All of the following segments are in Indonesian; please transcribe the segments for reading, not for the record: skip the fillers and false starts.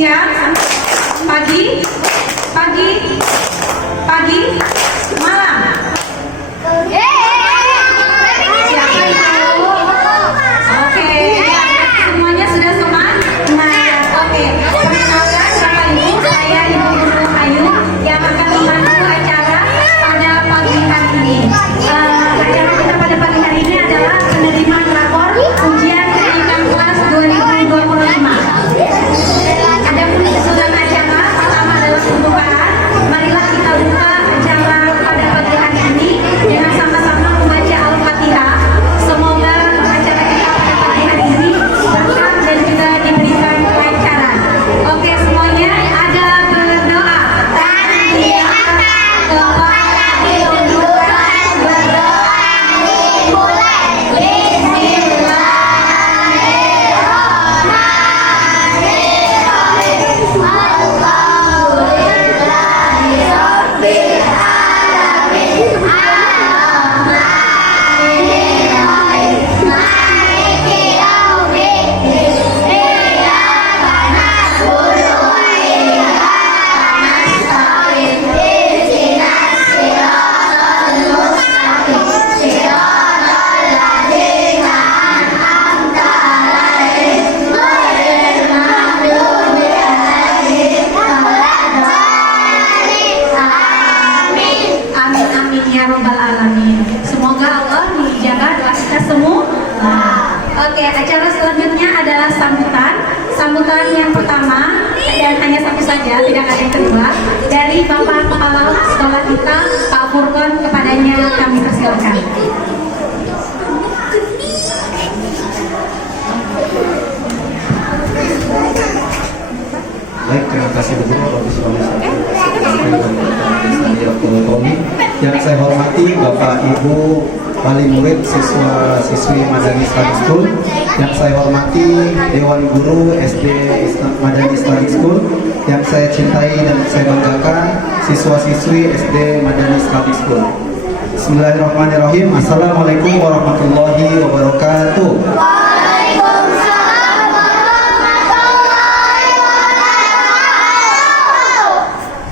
siang, pagi, malam. Siapa itu? Oke, semuanya sudah semangat. Oke, perkenalkan Bapak Ibu, saya Ibu Guru Ayu yang akan memandu acara pada pagi hari ini. Acara kita pada pagi hari ini adalah penerimaan rapor ujian kenaikan kelas 2025. Ada penyusunan acara, pertama adalah pembukaan. Marilah kita buka acara pada pagi hari ini dengan sama-sama membaca Al-Fatihah. Semoga acara kita pada pagi hari ini berkah dan juga diberikan kelancaran. Oke, semuanya ada berdoa. Tangan di atas, kepala ditundukkan, berdoa dimulai. Ya Rabbal Alamin. Semoga Allah menjaga doa kita semua. Oke, acara selanjutnya adalah sambutan. Sambutan yang pertama dan hanya satu saja, tidak ada yang kedua, dari Bapak Kepala Sekolah kita, Pak Furqon. Kepadanya kami persilakan. Baik, terima kasih Bu Guru. Yang saya hormati Bapak Ibu wali murid siswa-siswi Madani Islamic School, yang saya hormati Dewan Guru SD Madani Islamic School, yang saya cintai dan saya banggakan siswa-siswi SD Madani Islamic School. Bismillahirrahmanirrahim. Assalamualaikum warahmatullahi wabarakatuh.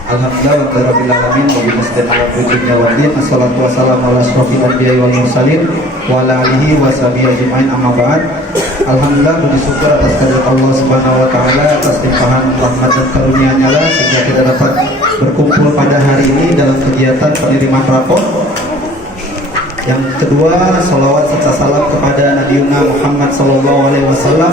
Alhamdulillah rabbil alamin wa bi mustaqim wa din. Assalatu wassalamu ala asyrofil anbiya'i wal mursalin wa ala alihi wa sahbihi ajma'in, amma ba'd. Alhamdulillah, puji syukur atas kehadirat Allah Subhanahu wa taala, atas limpahan rahmat dan karunia-Nya lah sehingga kita dapat berkumpul pada hari ini dalam kegiatan penerimaan rapor. Yang kedua, salawat serta salam kepada Nabiuna Muhammad sallallahu alaihi wasallam.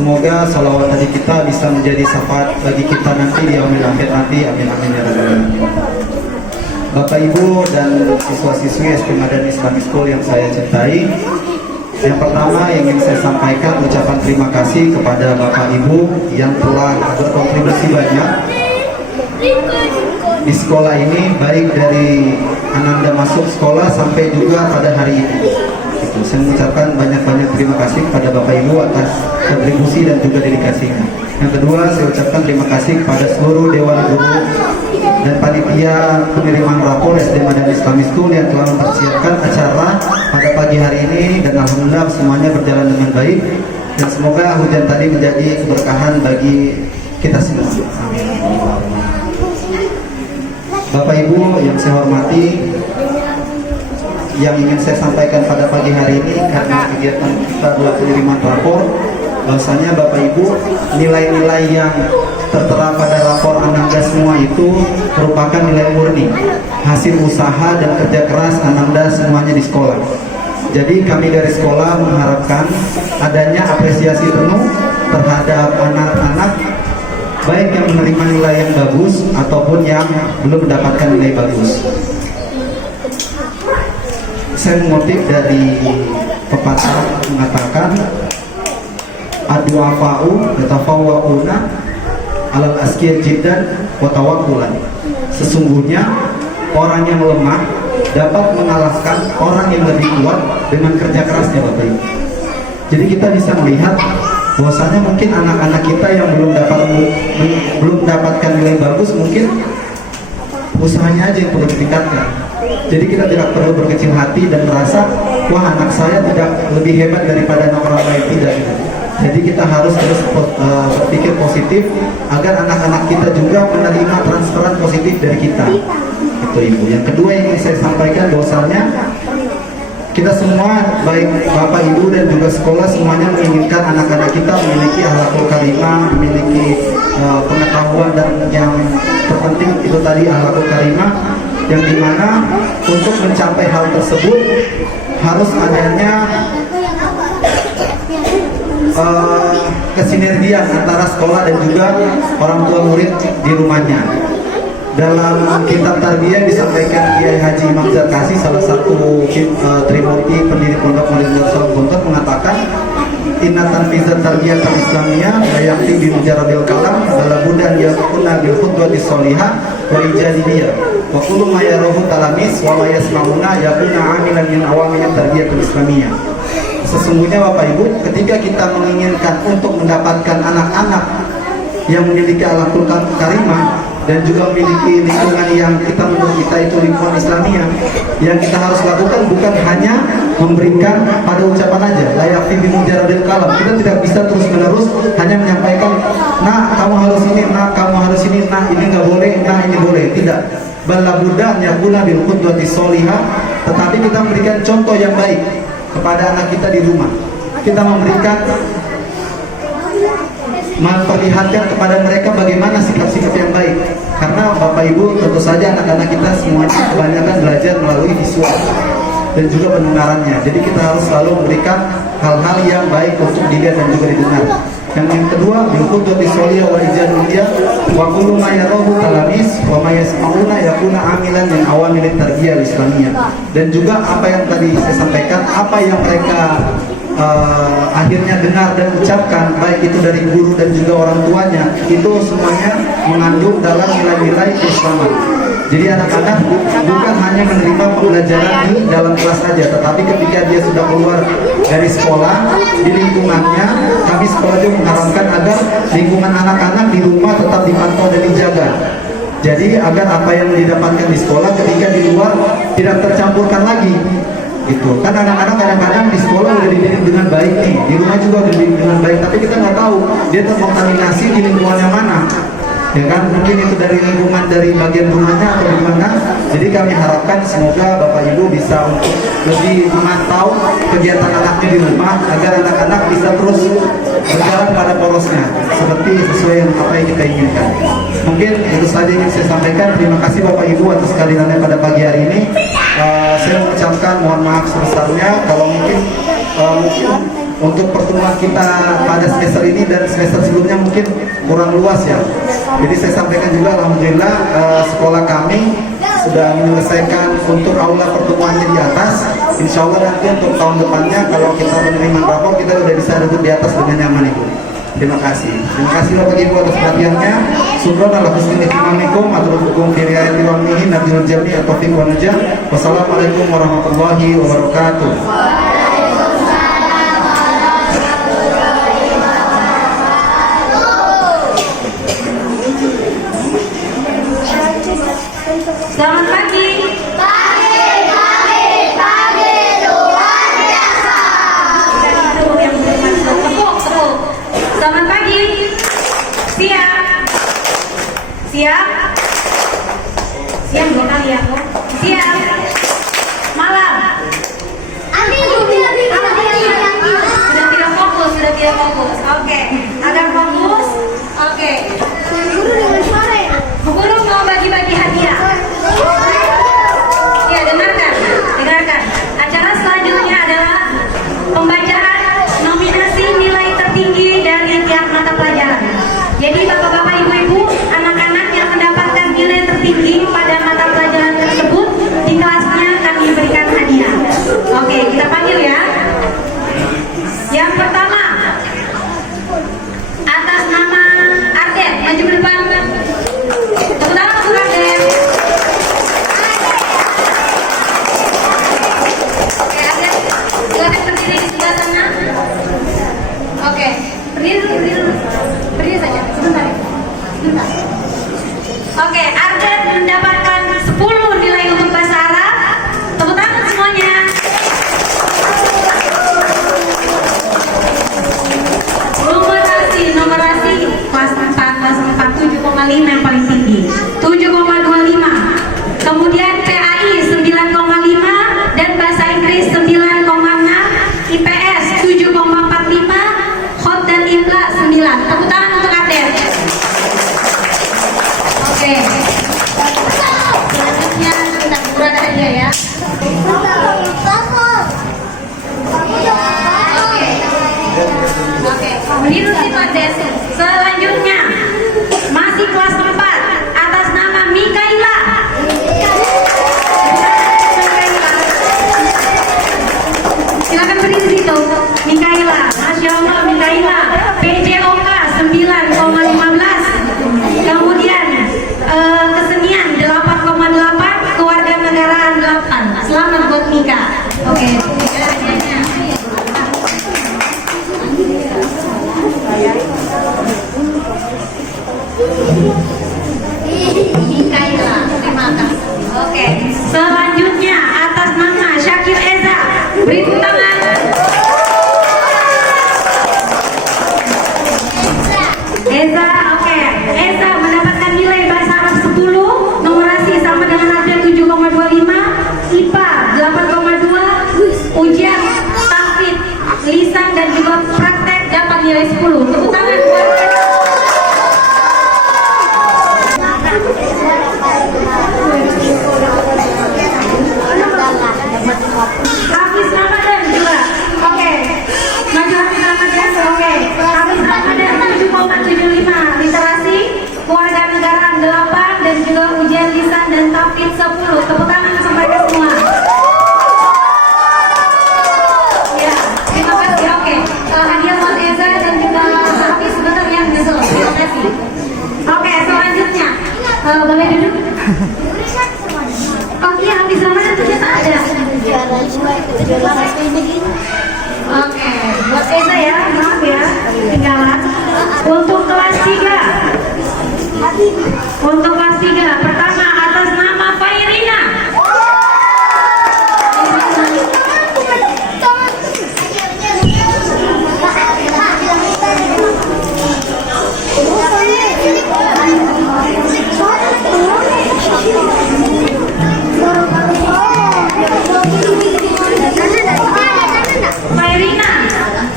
Semoga salawat dari kita bisa menjadi syafaat bagi kita nanti di yaumil akhir nanti. Amin amin ya rabbal alamin. Bapak Ibu dan siswa-siswi SD Madani Islamic School yang saya cintai, yang pertama ingin saya sampaikan ucapan terima kasih kepada Bapak Ibu yang telah berkontribusi banyak di sekolah ini, baik dari Ananda masuk sekolah sampai juga pada hari ini. Saya mengucapkan banyak-banyak terima kasih kepada Bapak Ibu atas kontribusi dan juga dedikasinya. Yang kedua, saya ucapkan terima kasih kepada seluruh Dewan Guru dan panitia penerimaan rapor SD Madani Islamic School yang telah mempersiapkan acara pada pagi hari ini, dan alhamdulillah semuanya berjalan dengan baik, dan semoga hujan tadi menjadi keberkahan bagi kita semua. Amin. Bapak Ibu yang saya hormati, yang ingin saya sampaikan pada pagi hari ini, karena kegiatan kita adalah penerimaan rapor, bahwasanya Bapak Ibu, nilai-nilai yang tertera pada rapor Ananda semua itu merupakan nilai murni, hasil usaha dan kerja keras Ananda semuanya di sekolah. Jadi kami dari sekolah mengharapkan adanya apresiasi penuh terhadap anak-anak, baik yang menerima nilai yang bagus ataupun yang belum mendapatkan nilai bagus. Saya mengutip dari pepatah mengatakan, ad-du'afa'u yatafawwaquna 'alal askiyat jiddan wa tawakkulan. Sesungguhnya orang yang lemah dapat mengalahkan orang yang lebih kuat dengan kerja kerasnya, Bapak Ibu. Jadi kita bisa melihat bahwasanya mungkin anak-anak kita yang belum mendapatkan nilai bagus, mungkin usahanya aja yang perlu ditingkatkan. Jadi kita tidak perlu berkecil hati dan merasa, wah anak saya tidak lebih hebat daripada anak orang lain, tidak gitu. Jadi kita harus terus berpikir positif agar anak-anak kita juga menerima transferan positif dari kita. Itu Ibu. Yang kedua yang ingin saya sampaikan bahwasanya kita semua, baik Bapak Ibu dan juga sekolah, semuanya menginginkan anak-anak kita memiliki akhlakul karimah, memiliki pengetahuan, dan yang terpenting itu tadi akhlakul karimah, yang dimana untuk mencapai hal tersebut harus adanya kesinergian antara sekolah dan juga orang tua murid di rumahnya. Dalam kitab tarbiyah disampaikan Kiai Haji Imam Zarkasi, salah satu Trimurti pendiri Pondok Murid Darussalam Gontor, mengatakan inna tanfizat tarbiyah al-islamiyah la yakfi bi mujarradil kalam bala budan yakuna bil khutwati sholihah wa ijadiyah wa kullu ma yarahu talamis wa ma yasma'una yakuna amilan min awamil tarbiyah al-islamiyah. Sesungguhnya Bapak Ibu, ketika kita menginginkan untuk mendapatkan anak-anak yang memiliki akhlakul karimah dan juga memiliki lingkungan yang kita menurut kita itu lingkungan Islamiyah, yang kita harus lakukan bukan hanya memberikan pada ucapan aja, layak fi mujarradil kalam. Kita tidak bisa terus-menerus hanya menyampaikan, nah kamu harus ini, nah kamu harus ini, nah ini nggak boleh, nah ini boleh. Tidak. Bala buddha yakuna bil qudwati sholihah, tetapi kita memberikan contoh yang baik kepada anak kita di rumah. Kita memberikan, memperlihatkan kepada mereka bagaimana sikap-sikap yang baik. Karena Bapak Ibu, tentu saja anak-anak kita semuanya kebanyakan belajar melalui visual dan juga pendengarannya. Jadi kita harus selalu memberikan hal-hal yang baik untuk dilihat dan juga didengar. Yang kedua, bilqudwati sholihah wa ijadiyah wa kullu ma yarahu talamis wa ma yasma'una yakuna amilan min awamilit tarbiyah islamiyah. Dan juga apa yang tadi saya sampaikan, apa yang mereka akhirnya dengar dan ucapkan, baik itu dari guru dan juga orang tuanya, itu semuanya mengandung dalam nilai-nilai keislaman. Jadi anak-anak bukan hanya menerima pembelajaran di dalam kelas saja, tetapi ketika dia sudah keluar dari sekolah, di lingkungannya, kami sekolah juga mengharapkan agar lingkungan anak-anak di rumah tetap dipantau dan dijaga. Jadi agar apa yang didapatkan di sekolah ketika di luar tidak tercampurkan lagi. Gitu. Kan anak-anak kadang-kadang di sekolah udah dididik dengan baik nih, di rumah juga udah dididik dengan baik, tapi kita nggak tahu dia terkontaminasi di lingkungan yang mana. Ya kan, mungkin itu dari lingkungan dari bagian rumahnya atau di mana. Jadi kami harapkan semoga Bapak Ibu bisa untuk lebih memantau kegiatan anaknya di rumah agar anak-anak bisa terus berjalan pada porosnya seperti sesuai yang apa yang kita inginkan. Mungkin itu saja yang saya sampaikan. Terima kasih Bapak Ibu atas kehadirannya pada pagi hari ini. Saya mengucapkan mohon maaf sebesarnya kalau mungkin untuk pertemuan kita pada semester ini dan semester sebelumnya mungkin kurang luas ya. Jadi saya sampaikan juga alhamdulillah sekolah kami sudah menyelesaikan untuk aula pertemuannya di atas. Insya Allah nanti untuk tahun depannya kalau kita menerima rapor kita sudah bisa duduk di atas dengan nyaman Ibu. Terima kasih. Terima kasih Bapak Ibu atas perhatiannya. Syukron ala husnul ihtimamikum atur fi riayati wa amnihi nabiyul jami' at-taufiq wa najah. Wassalamualaikum warahmatullahi wabarakatuh. Selamat pagi. Pagi luar biasa. Itu yang tepuk. Selamat pagi. Siap. Siap 2 kali ya, Bu. Siap. Malam. Sudah tidak fokus. Oke. Agar fokus. Oke. Bu Guru mau bagi-bagi hadiah. Ya, dengarkan. Acara selanjutnya adalah pembacaan nominasi nilai tertinggi dari tiap mata pelajaran. Jadi bapak-bapak, ibu-ibu, anak-anak yang mendapatkan nilai tertinggi pada mata pelajaran tersebut di kelasnya kami berikan hadiah. Oke, kita panggil ya. Yang pertama, atas nama Arden, maju ke depan. Tepuk tangan untuk Arden. Oke, Arden, silakan berdiri di sebelah sana. Oke, berdiri saja, sebentar. Oke, Arden mendapatkan 10 nilai untuk bahasa Arab. Tepuk tangan semuanya. Oke. Selanjutnya kita kurang hadiah ya. Oke. Leadership Contest. Selanjutnya masih kelas 4 atas nama Mikaela. Silakan berdiri di situ. Mikaela, Masya Allah Mikaela. PJOK 9,15. Kemudian kesenian 8,8, kewarganegaraan 8. Selamat buat Mika. Oke. Mikaela, terima kasih. Oke. Selanjutnya atas nama Syakir Eza, beri tepuk tangan. Eza, oke. Eza mendapatkan nilai bahasa Arab 10, numerasi sama dengan Nadia 7,25, IPA 8,2, ujian tahfidz, lisan dan juga praktek dapat nilai 10. Tepuk tangan buat Hafiz Ramadan juga. Oke. Maju Hafiz Ramadan. Oke. Hafiz Ramadan 7,75, literasi, kewarganegaraan 8 dan juga ujian lisan dan tahfidz 10. Tepuk tangan untuk mereka semua. Ya, terima kasih. Oke. Hadiah buat Eza dan juga Hafiz sebentar yang nyusul. Terima kasih. Oke, selanjutnya boleh duduk. Oh iya, Hafiz Ramadan ternyata ada. Oke, buat Eza ya, maaf ya, ketinggalan. Untuk kelas 3, pertama atas nama Fairina.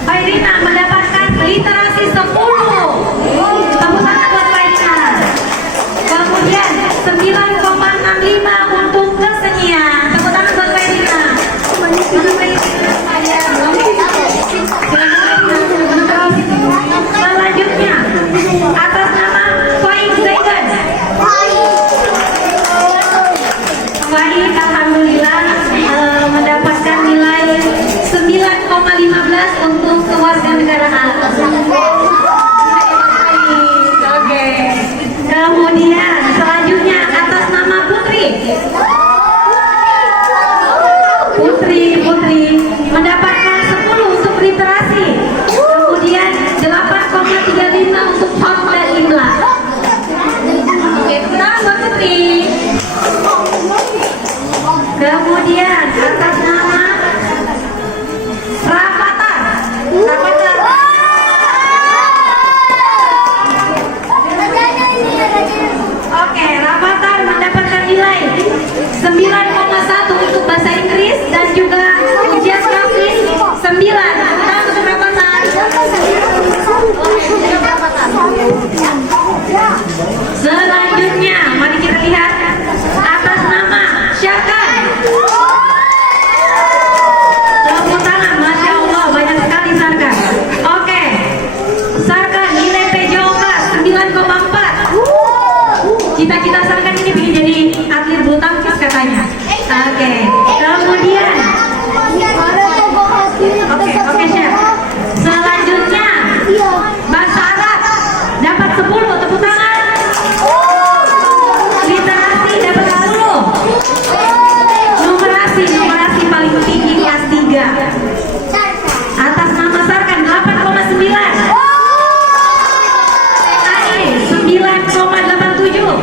Fairina mendapatkan literasi 10. Tepuk tangan buat Fairina. Kemudian 9,65 untuk kesenian. Tepuk tangan buat Fairina. Selanjutnya atas nama Faik Zaidan. Faik alhamdulillah mendapatkan nilai 9,15 untuk kewarganegaraan. Oke. Kemudian selanjutnya atas nama Putri mendapatkan 10 untuk literasi. Kemudian 8,35 untuk hot dan imla. Oke, selamat Putri. Kemudian atas nama Rafathar. Oke, Rafathar mendapatkan nilai 9,1 untuk bahasa Inggris dan juga ujian tahfidz 9. Kita untuk Rafathar. Selanjutnya, mari kita lihat atas nama Syarkan. Tepuk tangan, Masya Allah, banyak sekali Sarkan. Oke, Sarkan nilai PJOK 9,4. Cita-cita Sarkan ini ingin jadi atlet bulu tangkis katanya. Oke, kemudian Oke, Chef. Selanjutnya bahasa Arab dapat 10. Tepuk tangan. Literasi dapat 10. Numerasi paling tinggi kelas 3. Atas nama Sarkan 8,9. TKI 9,87.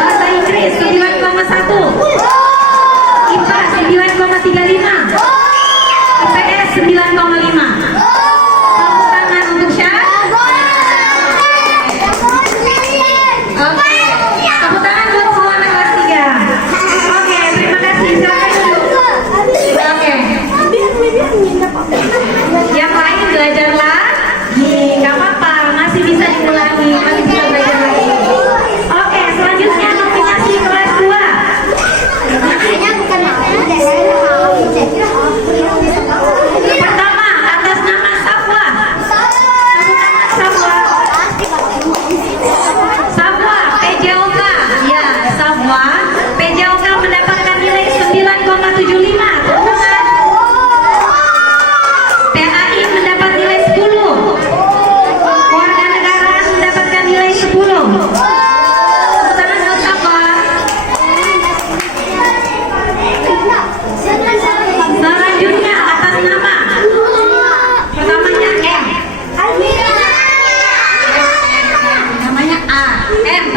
Bahasa Inggris 9,1.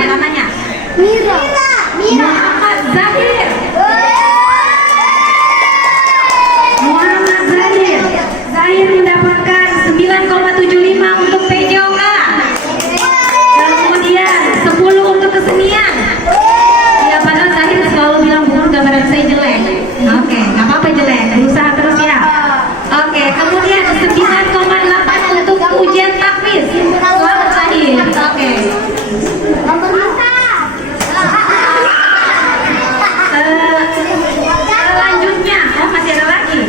namanya? Mira. Muhammad Zahir. Muhammad Zahir. Zahir mendapatkan 9,75 untuk PJOK. Kemudian 10 untuk kesenian. Ya padahal Zahir selalu bilang Bu Guru gambaran saya jelek. Oke, nggak apa-apa jelek, berusaha terus ya. Oke, kemudian 9,8 untuk ujian takmis. Selamat Zahir. Oke. Selanjutnya, oh masih ada lagi.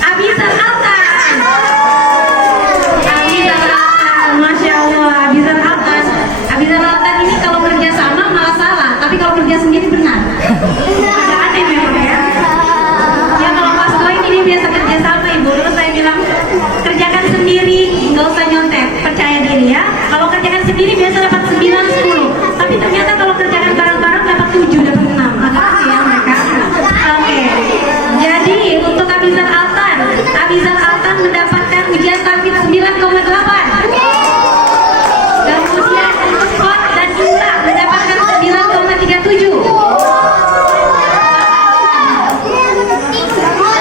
Abizar Altan. Abizar Altan, Masya Allah. Abizar Altan. Abizar Altan ini kalau kerja sama malah salah, tapi kalau kerja sendiri benar. Agak aneh memang ya. Ya kalau pas lain ini biasa kerja sama Ibu. Terus saya bilang kerjakan sendiri, nggak usah nyontek, percaya diri ya. Kalau kerjakan sendiri biasa dapat 9, 10. Tapi ternyata kalau kerjakan bareng-bareng dapat 7, dapat 6. Agak aneh ya mereka. Oke. Jadi untuk Abizar Altan, Abizar Altan mendapatkan ujian takmis 9,8. Kemudian untuk Scott dan Indra mendapatkan 9,37.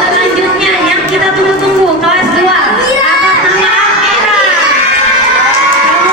Selanjutnya yang kita tunggu-tunggu kelas 2 atas nama Amira. Kamu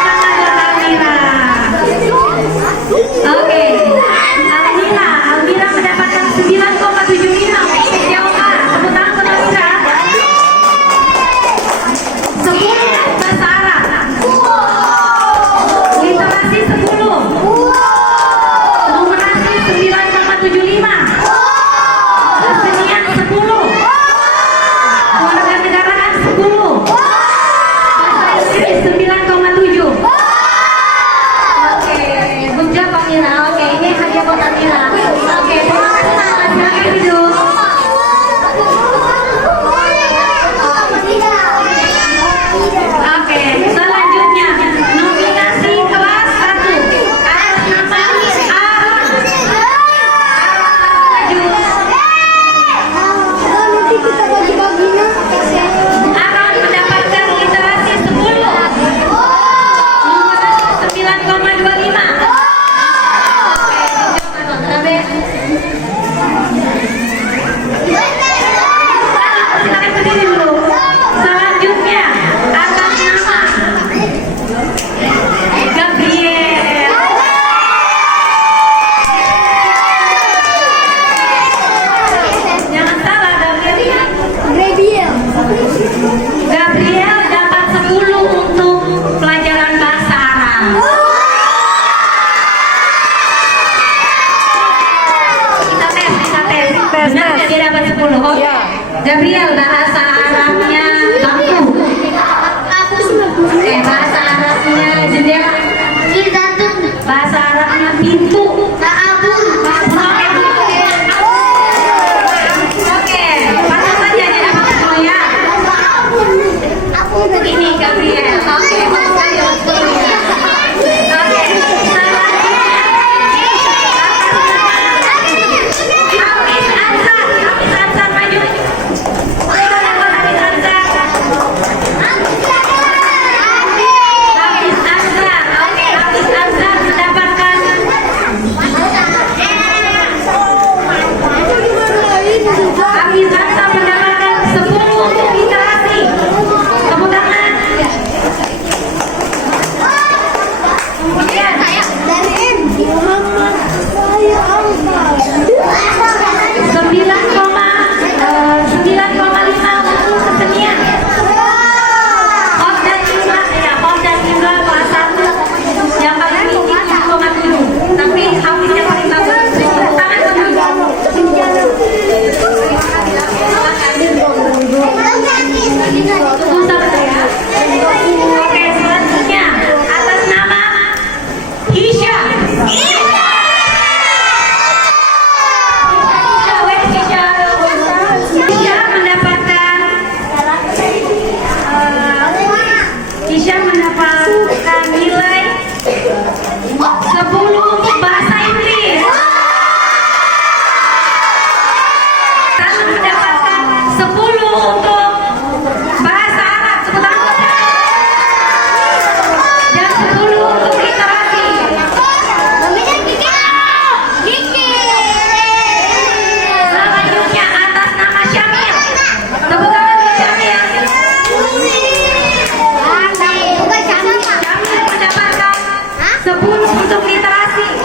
10 untuk literasi.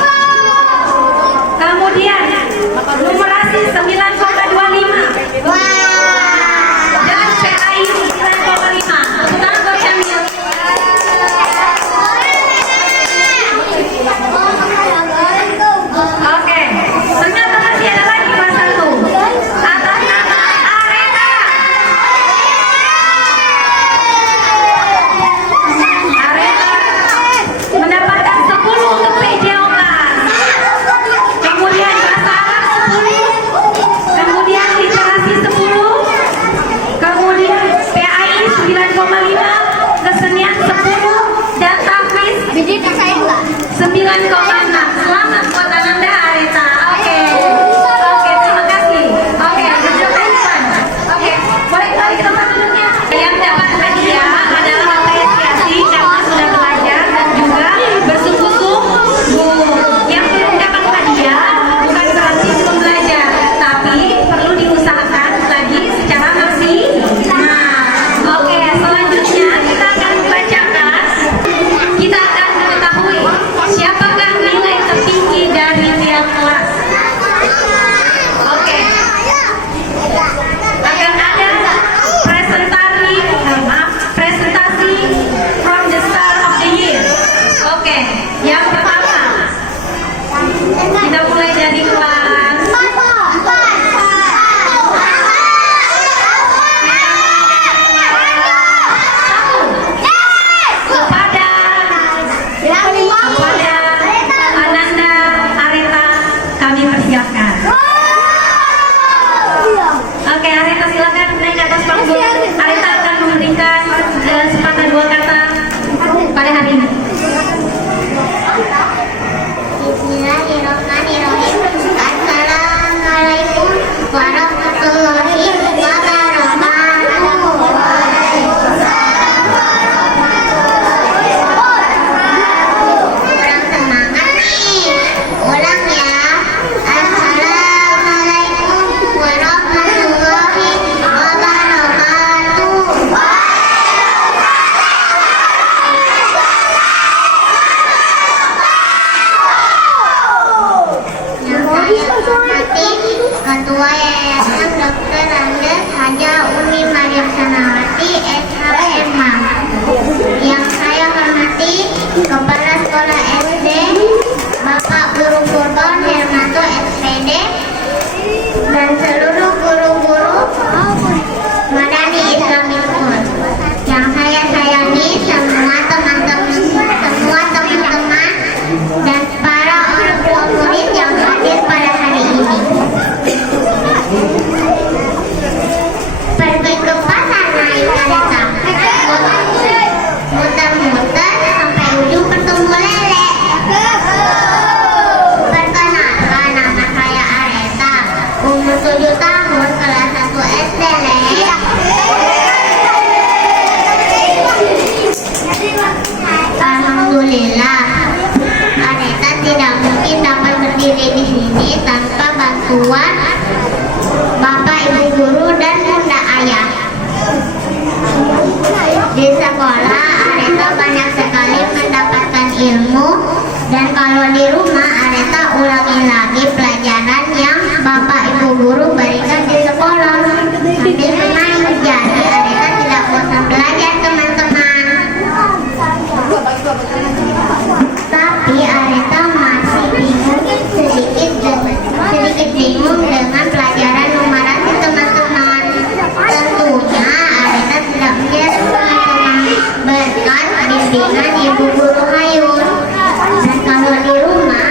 Kemudian numerasi 9,25 dan PAI 9,5. Tepuk tangan buat Syamil. Oke, ternyata masih ada lagi kelas 1 atas nama Areta. Areta mendapatkan 10 untuk PJOK. Kemudian bahasa Arab 10, kemudian literasi 10, kemudian PAI 9,5, kesenian 10, dan tahfiz 9,6. Selamat buat Ananda Areta. Oke, terima kasih. Oke, duduk depan. Oke, boleh kembali ke tempat duduknya. Yang dapat hadiah adalah apresiasi karena sudah belajar dan juga bersungguh-sungguh. Yang belum dapat hadiah bukan berarti belum belajar, tapi perlu diusahakan lagi secara maksimal. Oke, selanjutnya kita akan membacakan. Kita akan mengetahui siapakah nilai tertinggi dari tiap kelas. Oke, akan ada presentasi from the start of the year. Oke, yang pertama kita mulai dari kelas kepada Ananda Areta kami persilakan. Oke, Areta silakan naik ke atas panggung. Areta akan memberikan sepatah dua kata pada hari ini. Bismillahirrahmanirrahim. Assalamualaikum warahmatullahi wabarakatuh. Kurang semangat nih. Ulang ya. Assalamualaikum warahmatullahi wabarakatuh. Yang saya hormati Ketua Yayasan Dr. Andes Haja Umi Mariam Sanawati SHMA. Yang saya hormati Kepala Sekolah SD Bapak Guru Purban Hermanto SPD dan seluruh guru-guru Madani Islamic School. Yang saya sayangi semua teman-teman dan para orang tua murid yang hadir pada hari ini. Pergi ke pasar naik kereta, muter-muter sampai ujung bertemu lele. Perkenalkan, nama saya Areta, umur 7 tahun, kelas 1 SD. Alhamdulillah, Areta tidak mungkin dapat berdiri di sini tanpa bantuan Bapak Ibu Guru dan Bunda Ayah. Di sekolah, Areta banyak sekali mendapatkan ilmu, dan kalau di rumah Areta ulangi lagi pelajaran yang Bapak Ibu Guru berikan di sekolah. Sambil senang menjadi, Areta tidak bosan belajar, teman-teman. Tapi Areta masih sedikit bingung dengan pelajaran numerasi, teman-teman. Tentunya Areta tidak menjadi teman-teman berkat bimbingan Ibu Guru Hayun. Dan kalau di rumah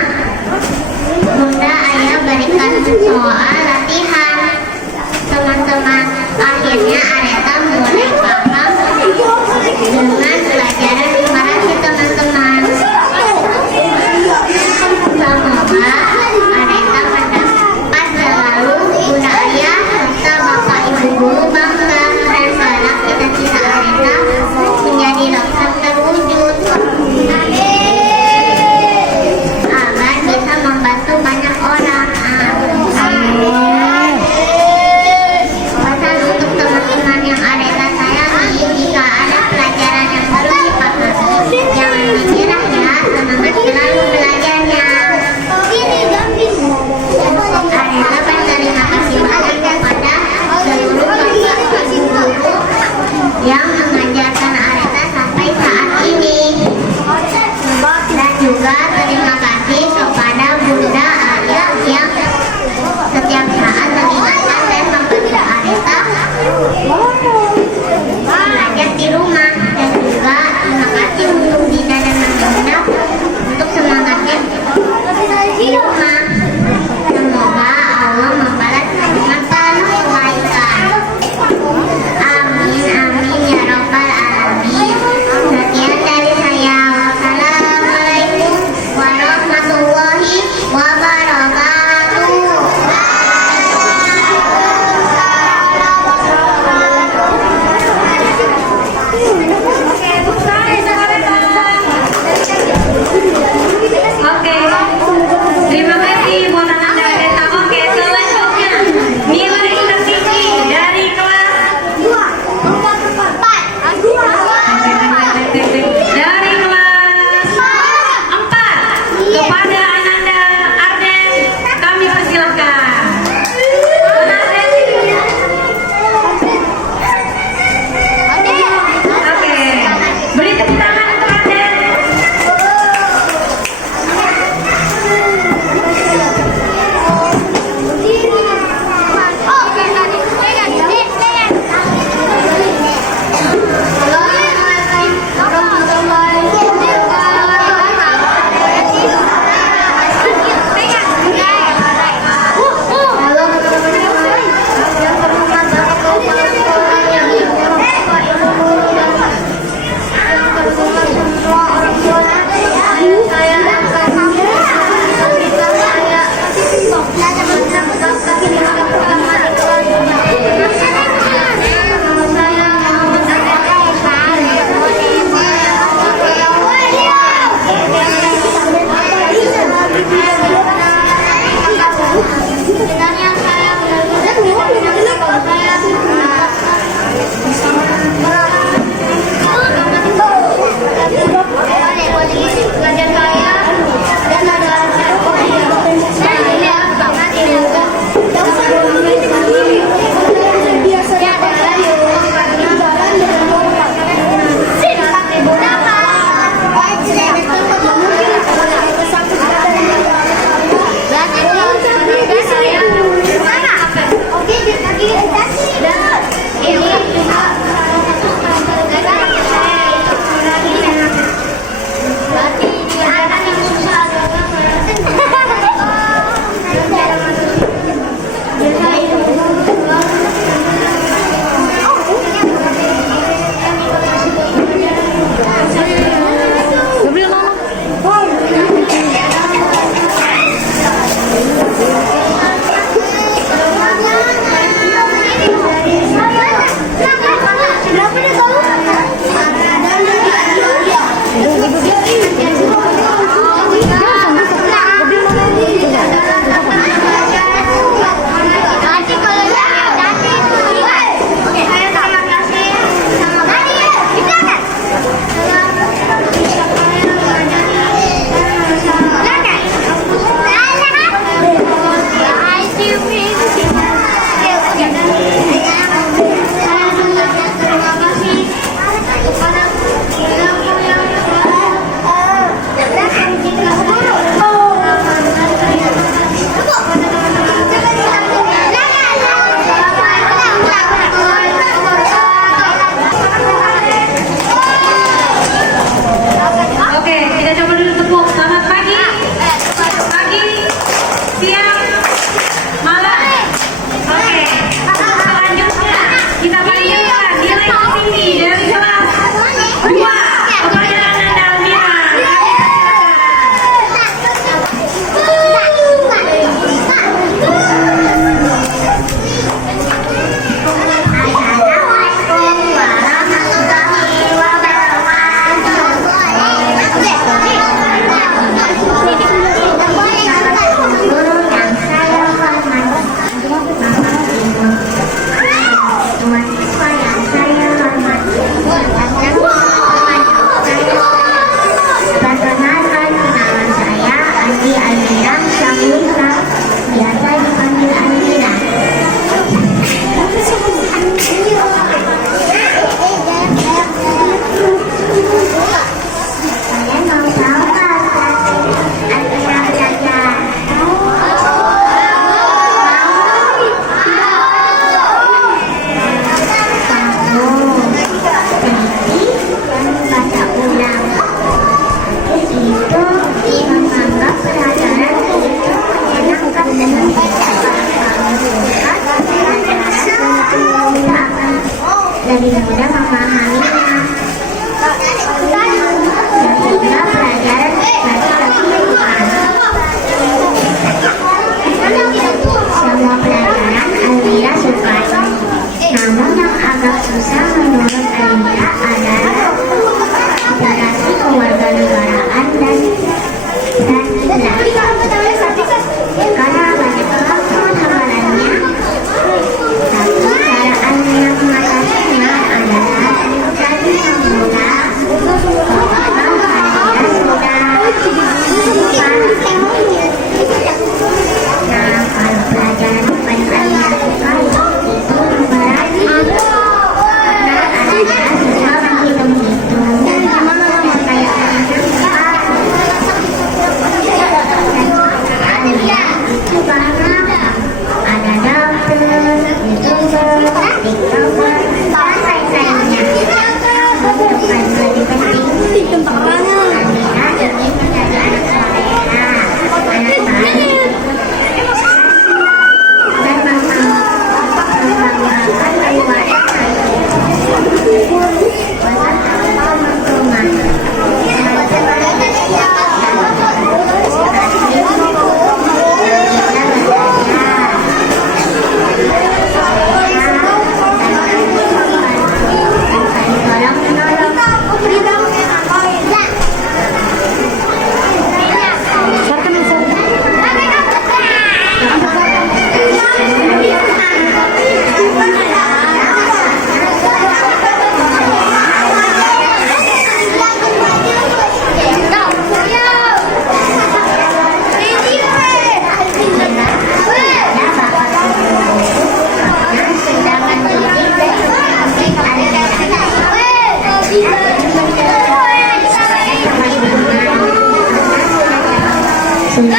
Baik sama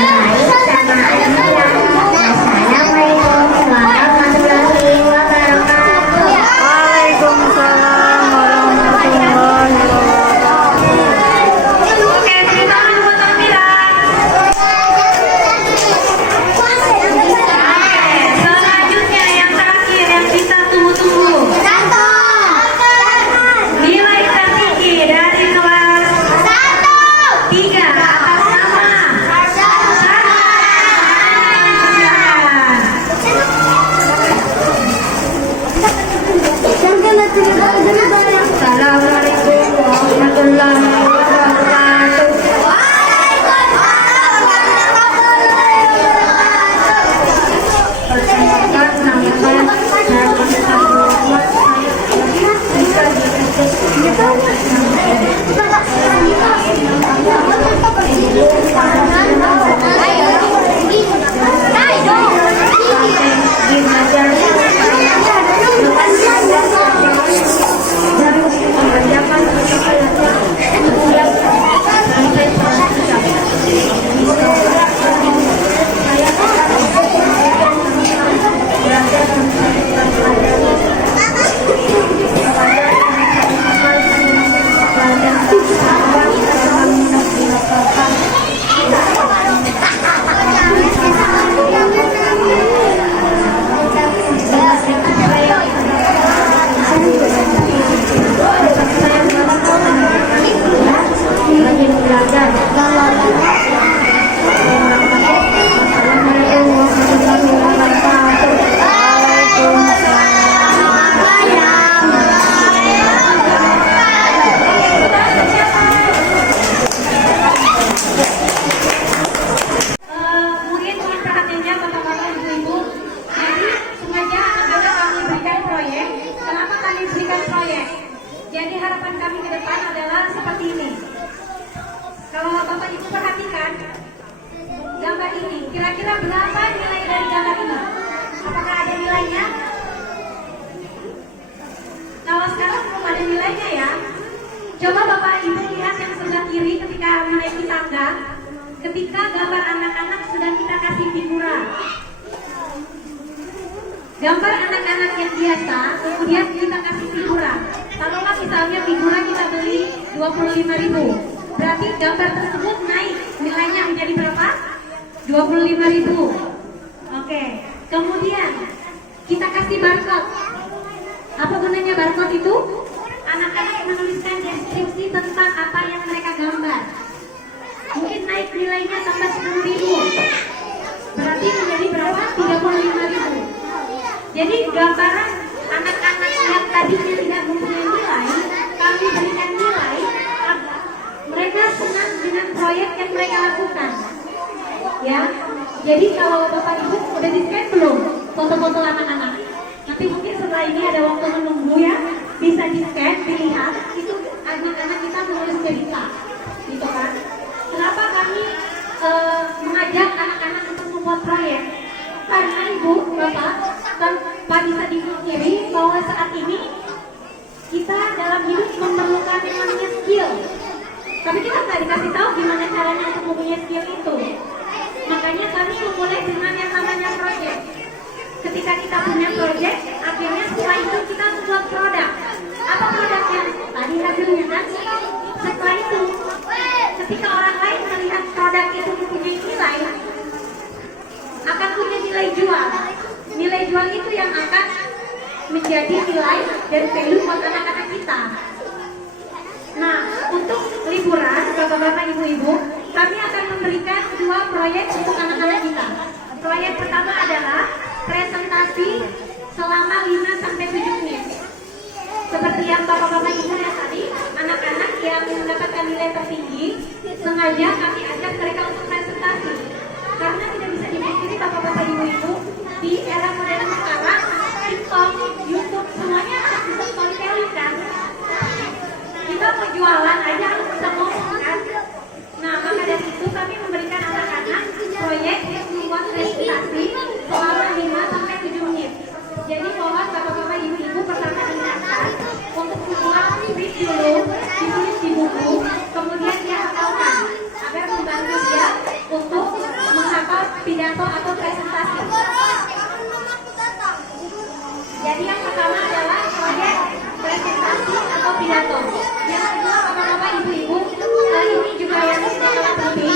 Adila. Assalamualaikum warahmatullahi wabarakatuh. Waalaikumsalam warahmatullahi wabarakatuh. Oke, tepuk tangan buat Amira. Selanjutnya yang terakhir yang kita tunggu-tunggu. Nilai tertinggi dari kelas 3 atas nama Assalamualaikum warahmatullahi wabarakatuh. mungkin perhatiannya bapak-bapak ibu-ibu. Jadi sengaja anak-anak kami berikan proyek. Kenapa kami berikan proyek? Jadi harapan kami ke depan adalah seperti ini. Kalau bapak ibu perhatikan gambar ini, kira-kira berapa nilai dari gambar ini? Apakah ada nilainya? Kalau sekarang belum ada nilainya ya. Coba bapak ibu lihat yang sebelah kiri ketika menaiki tangga. Ketika gambar anak-anak sudah kita kasih figura. Gambar anak-anak yang biasa, kemudian kita kasih figura. Taruhlah misalnya figura kita beli 25.000. Berarti gambar tersebut naik nilainya menjadi berapa? 25.000. Oke. Kemudian kita kasih barcode. Apa gunanya barcode itu? Anak-anak menuliskan deskripsi tentang apa yang mereka gambar. Mungkin naik nilainya tambah 10.000. Berarti menjadi berapa? 35.000. Jadi gambaran anak-anak yang tadinya tidak mempunyai nilai, kami berikan nilai. Mereka senang dengan proyek yang mereka lakukan. Ya, jadi kalau bapak ibu udah di-scan belum foto-foto anak-anak? Nanti mungkin setelah ini ada waktu menunggu ya, bisa di-scan, dilihat itu anak-anak kita menulis cerita, gitu kan? Kenapa kami mengajak anak-anak untuk membuat proyek? Karena ibu, bapak, tanpa bisa dipungkiri bahwa saat ini kita dalam hidup memerlukan yang namanya skill. Tapi kita nggak dikasih tahu gimana caranya untuk mempunyai skill itu. Makanya kami memulai dengan yang namanya proyek. Ketika kita punya proyek, akhirnya setelah itu kita membuat produk. Apa produknya? Tadi hasilnya kan? Setelah itu, ketika orang lain melihat produk itu mempunyai nilai, akan punya nilai jual. Nilai jual itu yang akan menjadi nilai dan value buat anak-anak kita. Nah, untuk liburan, bapak-bapak, ibu-ibu, kami akan memberikan 2 proyek untuk anak-anak kita. Proyek pertama adalah presentasi selama 5-7 menit. Seperti yang bapak-bapak ibu lihat tadi, anak-anak yang mendapatkan nilai tertinggi, sengaja kami ajak mereka untuk presentasi. Karena tidak bisa dipungkiri bapak-bapak ibu-ibu, di era modern sekarang, TikTok, YouTube, semuanya harus bisa storytelling kan? Kita mau jualan aja harus bisa ngomong kan? Nah, maka dari itu kami memberikan anak-anak proyek yang membuat presentasi selama 5-7 menit. Jadi mohon bapak-bapak ibu-ibu pertama diingatkan untuk membuat skrip dulu, ditulis di buku, kemudian dia hafalkan agar membantu dia untuk pidato atau presentasi. Jadi yang pertama adalah proyek presentasi atau pidato. Yang kedua bapak-bapak ibu-ibu, ini juga yang sangat penting.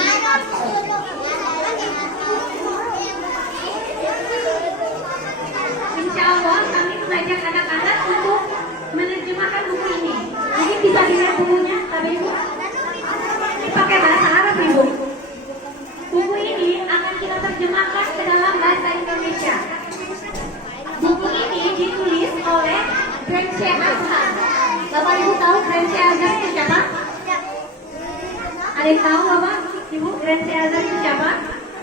Insya Allah kami mengajak anak-anak untuk menerjemahkan buku ini. Jadi bisa dilihat bukunya, tapi ibu pakai bahasa Arab ibu. Buku ini akan kita terjemahkan ke dalam bahasa Indonesia. Buku ini ditulis oleh Grenche Azhar. Bapak Ibu tahu Grenche Azhar itu siapa? Ada yang tahu Bapak Ibu Grenche Azhar itu siapa?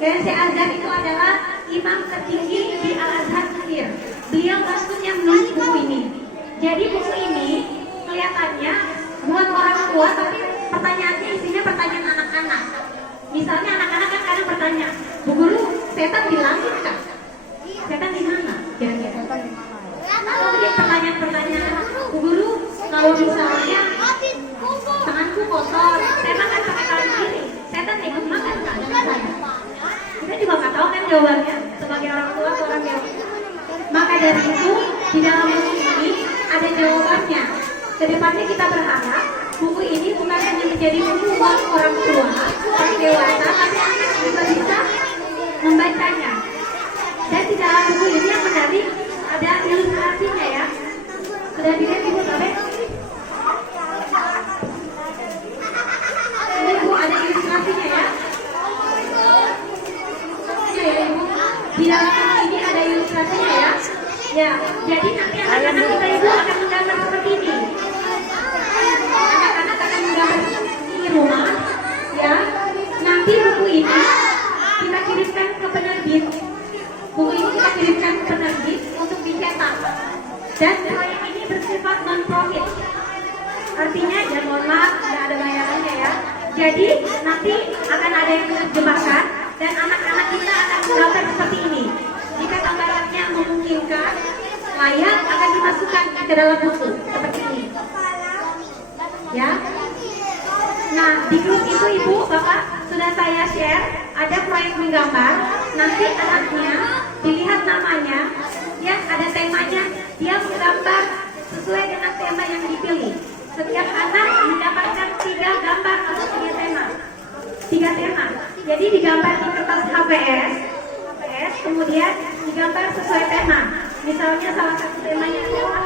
Grenche Azhar itu adalah imam tertinggi di Al-Azhar Mesir. Beliau langsungnya menulis buku ini. Jadi buku ini kelihatannya buat orang tua, tapi pertanyaannya isinya pertanyaan anak-anak. Misalnya anak-anak kan kadang bertanya, Bu Guru, setan di langit kah? Setan di mana? Kira-kira. Atau mungkin pertanyaan-pertanyaan, Bu Guru, kalau misalnya tanganku kotor, saya makan pakai tangan kiri, setan ikut makan kan? Kita juga nggak tahu kan jawabannya sebagai orang tua atau orang dewasa. Maka dari itu di dalam buku ini ada jawabannya. Kedepannya kita berharap buku ini bukan hanya menjadi buku buat orang tua, orang dewasa, tapi anak juga bisa membacanya. Dan di dalam buku ini yang menarik ada ilustrasinya ya. Sudah dilihat ibu Tabe? Ini bu ada ilustrasinya ya. Ya ibu. Di dalam buku ini ada ilustrasinya ya. Ya, jadi nanti anak-anak kita ibu akan menggambar seperti ini. Anak-anak akan menggambar di rumah, ya. Nanti buku ini kita kirimkan ke penerbit. Buku ini kita kirimkan ke penerbit untuk dicetak. Dan proyek ini bersifat non-profit. Artinya, ya mohon maaf, tidak ada bayarannya ya. Jadi nanti akan ada yang menerjemahkan dan anak-anak kita akan menggambar seperti ini. Jika gambarannya memungkinkan, layak akan dimasukkan ke dalam buku seperti ini. Ya. Nah, di grup itu ibu, bapak sudah saya share ada proyek menggambar. Nanti anaknya dilihat namanya, ya ada temanya, dia menggambar sesuai dengan tema yang dipilih. Setiap anak mendapatkan 3 gambar atau 3 tema. 3 tema. Jadi digambar di kertas HVS, kemudian digambar sesuai tema. Misalnya salah satu temanya adalah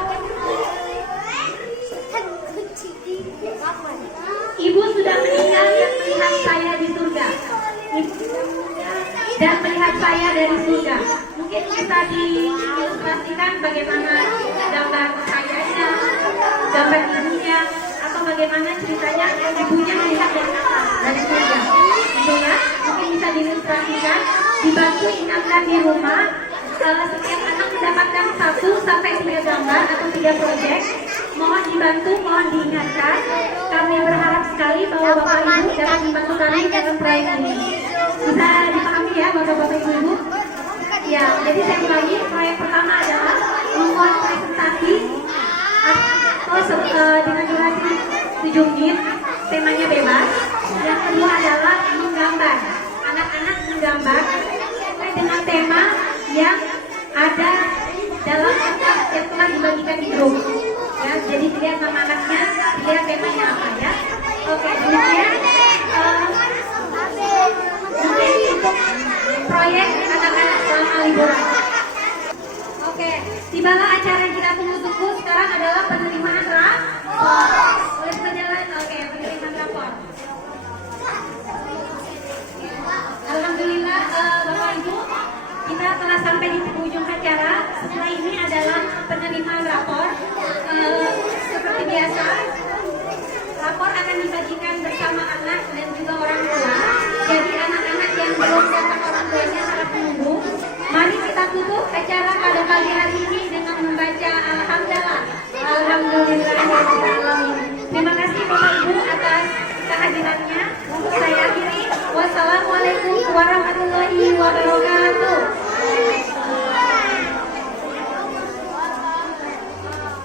Ibu sudah meninggal dan melihat saya di surga. Dan melihat saya dari surga. Mungkin bisa diilustrasikan bagaimana gambar sayanya, gambar ibunya, atau bagaimana ceritanya ibunya melihat dari atas, dari surga. Gitu ya, mungkin bisa diilustrasikan. Dibantu ingatkan di rumah. Setiap anak mendapatkan 1 sampai 3 gambar atau 3 proyek. Mohon dibantu, mohon diingatkan. Kami berharap sekali bahwa Bapak Ibu dapat membantu kami dalam proyek ini. Bisa dipahami ya Bapak-Bapak Ibu? Ya, jadi saya ulangi, proyek pertama adalah membuat presentasi atau dengan durasi 7 menit, temanya bebas. Yang kedua adalah menggambar. Anak-anak menggambar sesuai dengan tema yang ada dalam kertas yang telah dibagikan di grup. Ya, jadi dilihat nama anaknya, dilihat temanya apa ya. Oke, kemudian mungkin untuk proyek anak-anak selama liburan. Oke, tibalah acara yang kita tunggu-tunggu. Sekarang adalah penerimaan rapor. Boleh berjalan? Oke, penerimaan rapor. Alhamdulillah Bapak Ibu, kita telah sampai di ujung acara. Setelah ini adalah penerimaan rapor. Seperti biasa, rapor akan dibagikan bersama anak dan juga orang tua. Jadi anak-anak yang belum datang orang tuanya harap menunggu. Mari kita tutup acara pada pagi hari ini dengan membaca Alhamdulillah. Alhamdulillahirobbilalamin. Terima kasih Bapak Ibu atas kehadirannya. Untuk saya akhiri. Wassalamualaikum warahmatullahi wabarakatuh.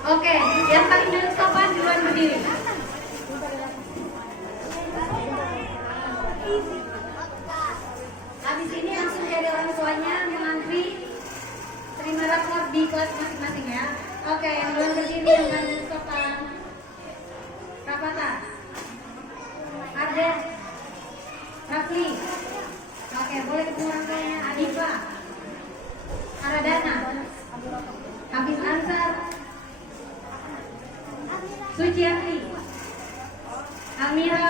Oke, yang paling dulu sopan duluan berdiri. Habis ini langsung jadi orang tua. di kelas masing-masing ya. Oke, yang belum berdiri yang badan sopan. Rapata, Arden, Rafli. Oke, boleh ketemu orang tuanya. Adifa, Aradana, Hafiz Ansar, Suciati, Almira,